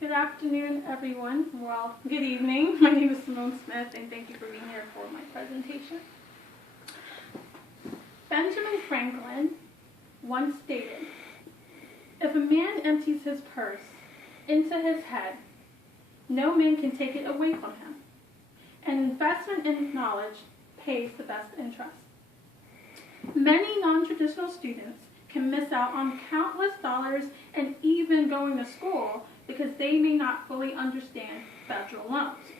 Good afternoon, everyone. Well, good evening. My name is Simone Smith, and thank you for being here for my presentation. Benjamin Franklin once stated, "If a man empties his purse into his head, no man can take it away from him. An investment in knowledge pays the best interest." Many non-traditional students can miss out on countless dollars and even going to school because they may not fully understand federal loans.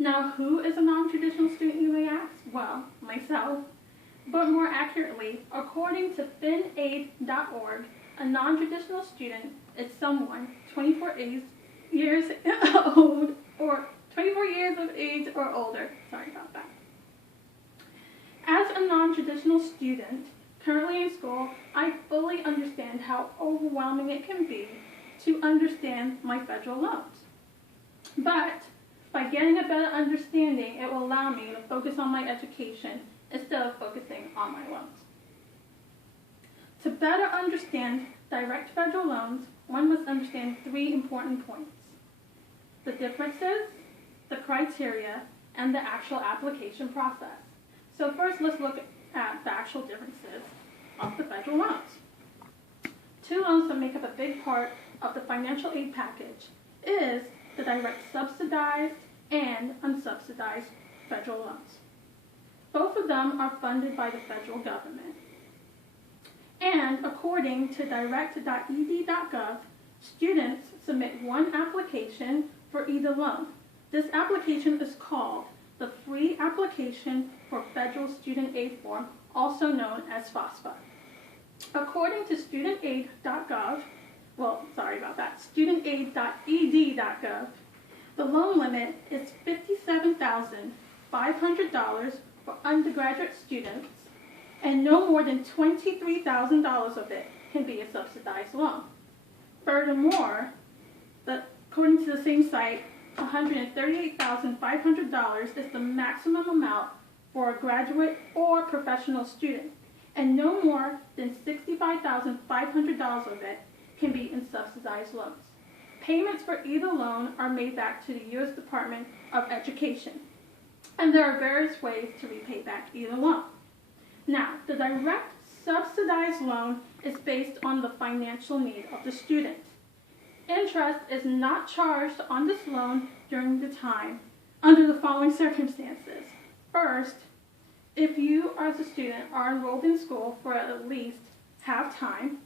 Now, who is a non-traditional student, you may ask? Well, myself. But more accurately, according to finaid.org, a non-traditional student is someone 24 years old or 24 years of age or older. Sorry about that. As a non-traditional student currently in school, I fully understand how overwhelming it can be to understand my federal loans. But by getting a better understanding, it will allow me to focus on my education instead of focusing on my loans. To better understand direct federal loans, one must understand 3 important points: the differences, the criteria, and the actual application process. So first, let's look at the actual differences of the federal loans. 2 loans that make up a big part of the financial aid package is the direct subsidized and unsubsidized federal loans. Both of them are funded by the federal government. And according to direct.ed.gov, students submit one application for either loan. This application is called the Free Application for Federal Student Aid Form, also known as FAFSA. According to studentaid.gov, studentaid.ed.gov, the loan limit is $57,500 for undergraduate students, and no more than $23,000 of it can be a subsidized loan. Furthermore, according to the same site, $138,500 is the maximum amount for a graduate or professional student, and no more than $65,500 of it can be in subsidized loans. Payments for either loan are made back to the U.S. Department of Education, and there are various ways to repay back either loan. Now, the direct subsidized loan is based on the financial need of the student. Interest is not charged on this loan during the time under the following circumstances. First, if you as a student are enrolled in school for at least half time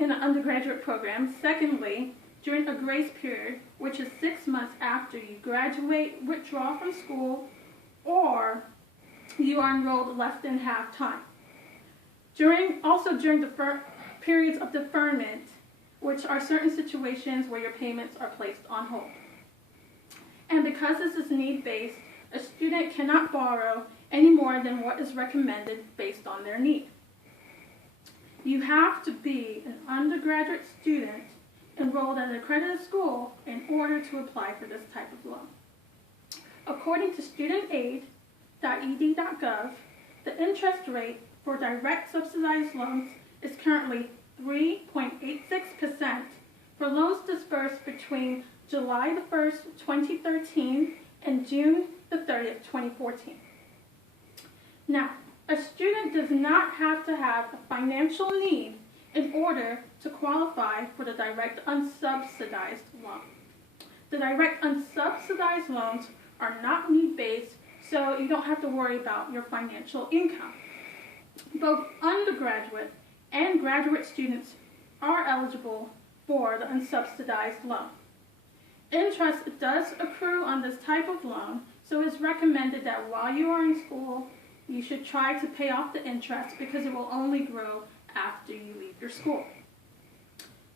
in an undergraduate program. Secondly, during a grace period, which is 6 months after you graduate, withdraw from school, or you are enrolled less than half time. During the periods of deferment, which are certain situations where your payments are placed on hold. And because this is need-based, a student cannot borrow any more than what is recommended based on their need. You have to be an undergraduate student enrolled at an accredited school in order to apply for this type of loan. According to studentaid.ed.gov, the interest rate for direct subsidized loans is currently 3.86% for loans disbursed between July the 1st, 2013 and June the 30th, 2014. Now, a student does not have to have a financial need in order to qualify for the direct unsubsidized loan. The direct unsubsidized loans are not need-based, so you don't have to worry about your financial income. Both undergraduate and graduate students are eligible for the unsubsidized loan. Interest does accrue on this type of loan, so it's recommended that while you are in school, you should try to pay off the interest because it will only grow after you leave your school.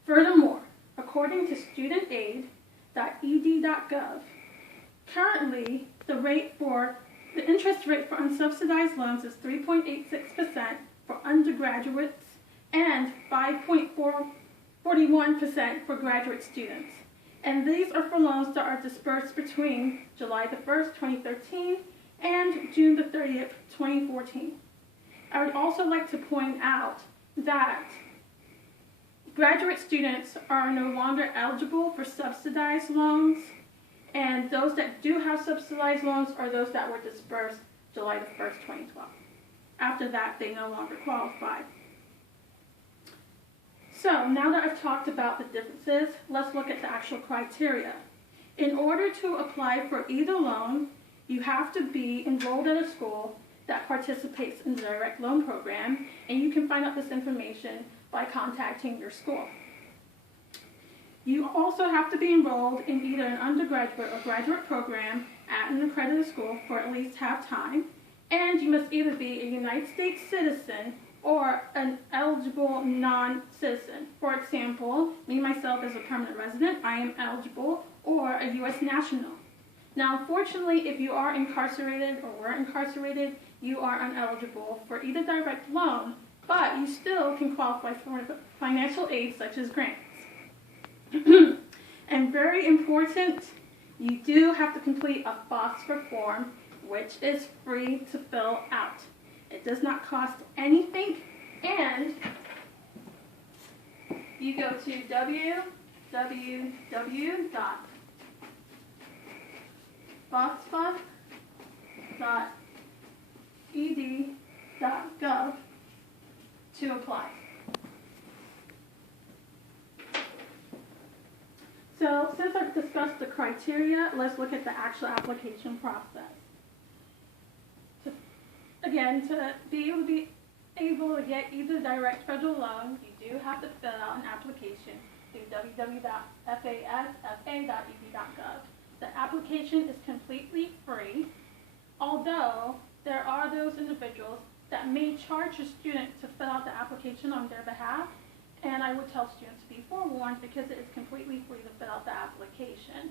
Furthermore, according to studentaid.ed.gov, currently the interest rate for unsubsidized loans is 3.86% for undergraduates and 5.41% for graduate students. And these are for loans that are disbursed between July the 1st, 2013 and June the 30th, 2014. I would also like to point out that Graduate students are no longer eligible for subsidized loans, and those that do have subsidized loans are those that were disbursed July the 1st, 2012. After that, they no longer qualify. So now that I've talked about the differences, let's look at the actual criteria. In order to apply for either loan, you have to be enrolled at a school that participates in the direct loan program, and you can find out this information by contacting your school. You also have to be enrolled in either an undergraduate or graduate program at an accredited school for at least half time, and you must either be a United States citizen or an eligible non-citizen. For example, me myself as a permanent resident, I am eligible, or a U.S. national. Now, unfortunately, if you are incarcerated or were incarcerated, you are ineligible for either direct loan, but you still can qualify for financial aid such as grants. And very important, you do have to complete a FOSFOR form, which is free to fill out. It does not cost anything, and you go to www.fosfa.ed.gov to apply. So since I've discussed the criteria, let's look at the actual application process. Again, to be able to get either direct federal loan, you do have to fill out an application through www.fasfa.ed.gov. The application is completely free, although there are those individuals that may charge a student to fill out the application on their behalf, and I would tell students to be forewarned because it is completely free to fill out the application.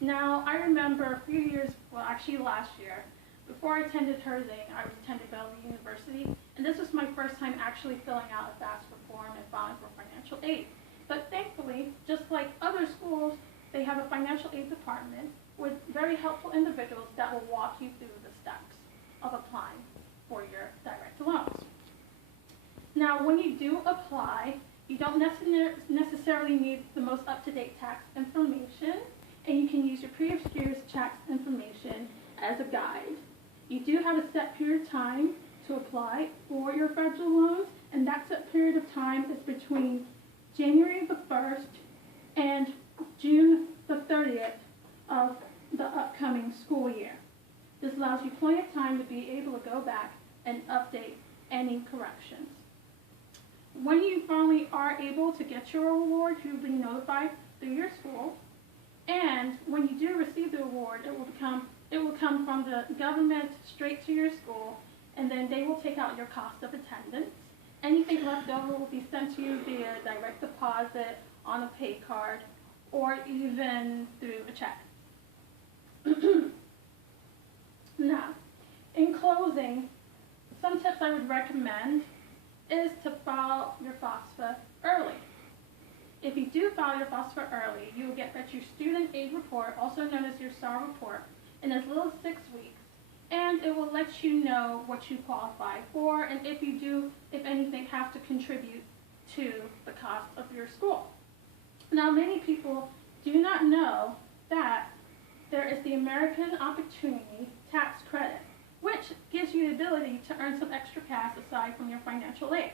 Now, I remember a few years, well actually last year, before I attended Herzing, I attended Bellevue University, and this was my first time actually filling out a FAFSA form and filing for financial aid. But thankfully, just like other schools, they have a financial aid department with very helpful individuals that will walk you through the steps of applying for your direct loans. Now, when you do apply, you don't necessarily need the most up-to-date tax information, and you can use your previous year's tax information as a guide. You do have a set period of time to apply for your federal loans, and that set period of time is between January the 1st and June the 30th of the upcoming school year. This allows you plenty of time to be able to go back and update any corrections. When you finally are able to get your award, you'll be notified through your school, and when you do receive the award, it will come from the government straight to your school, and then they will take out your cost of attendance. Anything left over will be sent to you via direct deposit, on a pay card, or even through a check. Now, in closing, some tips I would recommend is to file your FOSFA early. If you do file your FOSFA early, you will get your student aid report, also known as your STAR report, in as little as 6 weeks, and it will let you know what you qualify for, and if you do, if anything, have to contribute to the cost of your school. Now, many people do not know that there is the American Opportunity Tax Credit, which gives you the ability to earn some extra cash aside from your financial aid.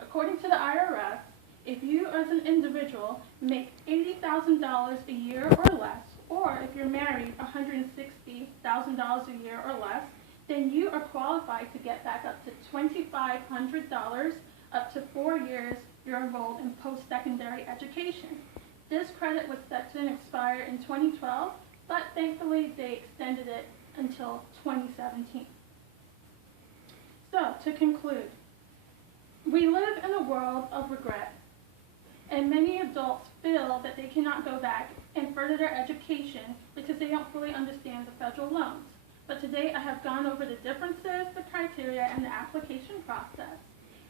According to the IRS, if you as an individual make $80,000 a year or less, or if you're married $160,000 a year or less, then you are qualified to get back up to $2,500 up to 4 years you're enrolled in post-secondary education. This credit was set to expire in 2012, but thankfully they extended it until 2017. So, to conclude, we live in a world of regret, and many adults feel that they cannot go back and further their education because they don't fully understand the federal loans. But today I have gone over the differences, the criteria, and the application process.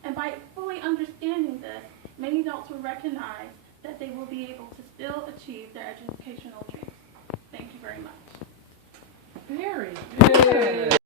And by fully understanding this, many adults will recognize that they will be able to still achieve their educational dreams. Thank you very much. Very good.